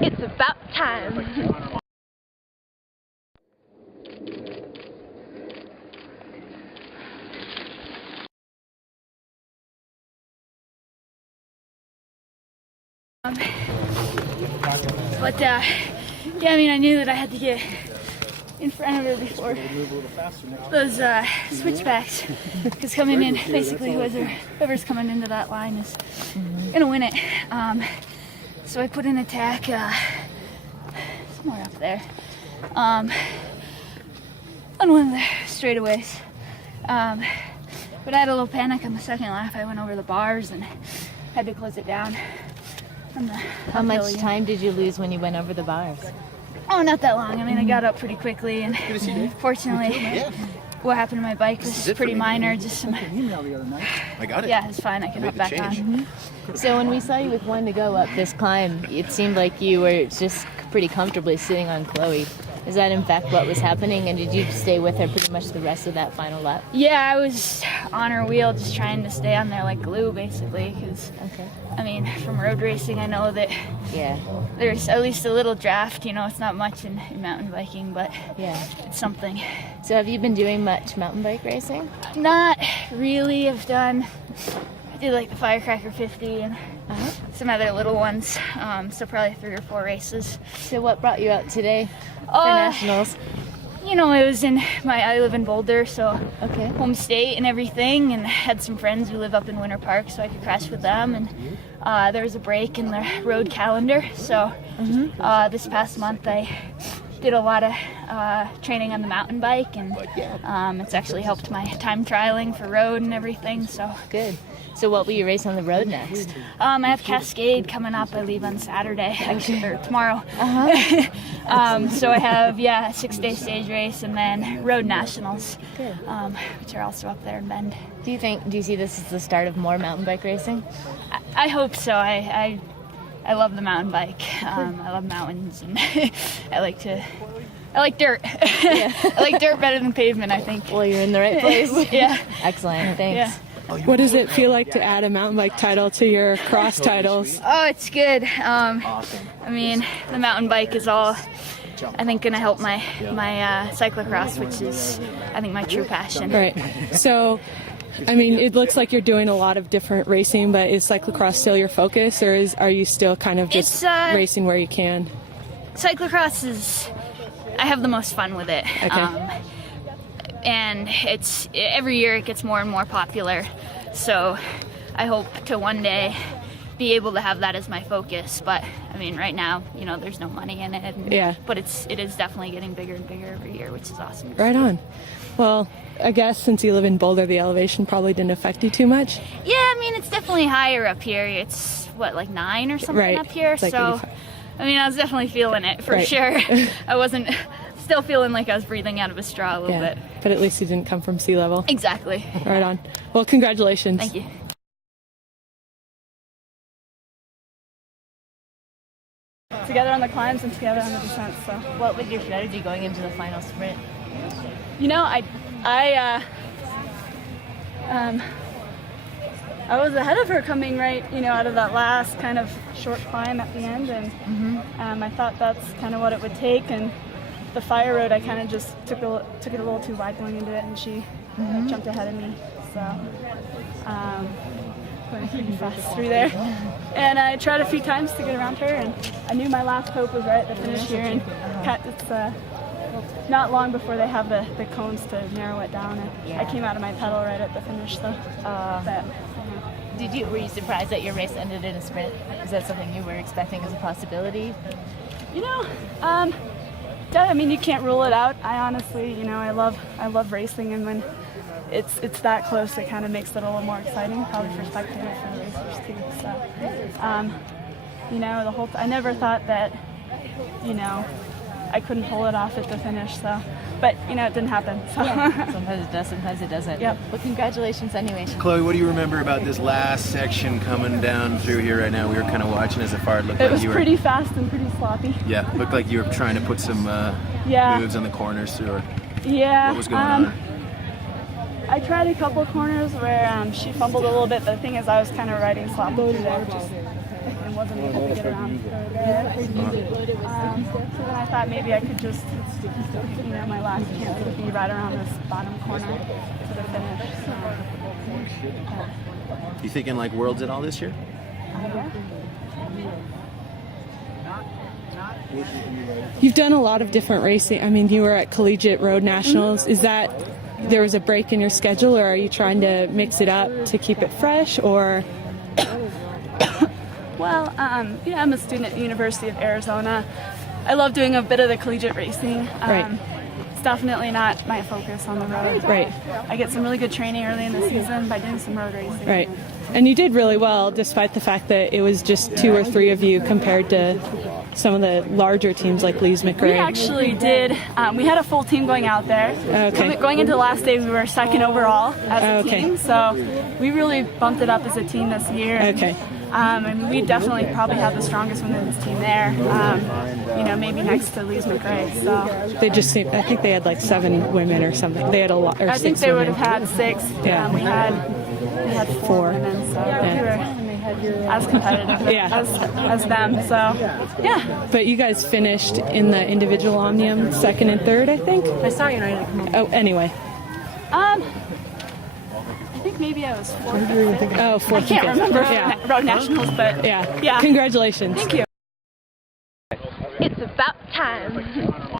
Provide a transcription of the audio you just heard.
It's about time. But yeah, I mean, I knew that I had to get in front of her before those switchbacks, because coming in, basically whoever's coming into that line is gonna win it. So I put an attack somewhere up there on one of the straightaways. But I had a little panic on the second lap. I went over the bars and had to close it down. How much time did you lose when you went over the bars? Oh, not that long. I mean, I got up pretty quickly, and fortunately, what happened to my bike was pretty minor. Just some. I got it. Yeah, it's fine. I can hop back on. So when we saw you with one to go up this climb, it seemed like you were just pretty comfortably sitting on Chloe. Is that in fact what was happening, and did you stay with her pretty much the rest of that final lap? Yeah, I was on her wheel, just trying to stay on there like glue, basically, because, I mean, from road racing, I know that there's at least a little draft. You know, it's not much in mountain biking, but it's something. So have you been doing much mountain bike racing? Not really. I did like the Firecracker 50 and some other little ones, so probably 3 or 4 races. So what brought you out today for nationals? You know, it was I live in Boulder, so home state and everything, and had some friends who live up in Winter Park, so I could crash with them, and there was a break in the road calendar, so this past month I did a lot of training on the mountain bike, and it's actually helped my time trialing for road and everything, so. Good. So what will you race on the road next? I have Cascade coming up. I leave on Saturday, actually, or tomorrow. So I have, a 6-day stage race and then road nationals, which are also up there in Bend. Do you see this as the start of more mountain bike racing? I hope so. I love the mountain bike. I love mountains, and I like dirt. I like dirt better than pavement, I think. Well, you're in the right place. Excellent. Thanks. Yeah. What does it feel like to add a mountain bike title to your cross titles? Oh, it's good. I mean, the mountain bike is all, I think, going to help my cyclocross, which is, I think, my true passion. Right. So, I mean, it looks like you're doing a lot of different racing, but is cyclocross still your focus, or are you still kind of just racing where you can? Cyclocross is, I have the most fun with it. Okay. And it's every year it gets more and more popular, so I hope to one day be able to have that as my focus. But I mean, right now, you know, there's no money in it, but it is definitely getting bigger and bigger every year, which is awesome. Right on. Well, I guess since you live in Boulder, the elevation probably didn't affect you too much. Yeah, I mean, it's definitely higher up here. It's what, like 9 or something up here, like so 85. I mean, I was definitely feeling it for sure. I wasn't still feeling like I was breathing out of a straw a little bit. But at least you didn't come from sea level. Exactly. Right on. Well, congratulations. Thank you. Together on the climbs and together on the descent. So, what was your strategy going into the final sprint? You know, I was ahead of her coming right, out of that last kind of short climb at the end, and I thought that's kind of what it would take. And the fire road, I kind of just took it a little too wide going into it, and she jumped ahead of me. So, going pretty fast through there. And I tried a few times to get around her, and I knew my last hope was right at the finish here. And it's not long before they have the cones to narrow it down. And I came out of my pedal right at the finish, so. Were you surprised that your race ended in a sprint? Is that something you were expecting as a possibility? I mean, you can't rule it out. I honestly, I love racing, and when it's that close, it kind of makes it a little more exciting, probably for spectators, for the racers too. So, I never thought that, I couldn't pull it off at the finish. So, but it didn't happen. So. Sometimes it does, sometimes it doesn't. Yep. Well, congratulations anyway. Chloe, what do you remember about this last section coming down through here right now? We were kind of watching as far. It looked like you were pretty fast and pretty sloppy. Yeah, looked like you were trying to put some moves on the corners, or what was going on? I tried a couple corners where she fumbled a little bit, but the thing is I was kind of riding sloppy through there, and wasn't able to get around there. So then I thought maybe I could just, my last chance would be right around this bottom corner to the finish. So, You thinking like worlds at all this year? yeah. You've done a lot of different racing. I mean, you were at Collegiate Road Nationals. Is that there was a break in your schedule, or are you trying to mix it up to keep it fresh, or? Well, I'm a student at the University of Arizona. I love doing a bit of the collegiate racing. Right. It's definitely not my focus on the road. Right. I get some really good training early in the season by doing some road racing. Right. And you did really well, despite the fact that it was just 2 or 3 of you compared to some of the larger teams like Lee's McRae. We actually did. We had a full team going out there. Okay. Going into the last day, we were second overall as a Okay. team. So we really bumped it up as a team this year. Okay. And we definitely probably had the strongest women's team there. Maybe next to Lee's McRae. So They just seemed, I think they had like 7 women or something. They had a lot, or I think 6 they would women. have had 6. Yeah. We had 4 women, so we were as competitive Yeah. as them. So yeah. But you guys finished in the individual omnium 2nd and 3rd, I think. I saw United come up. Oh, anyway. I think maybe I was 4th. or 5th. Oh, 4th. I can't remember Yeah. road nationals, but Yeah. Yeah. Congratulations. Thank you. It's about time.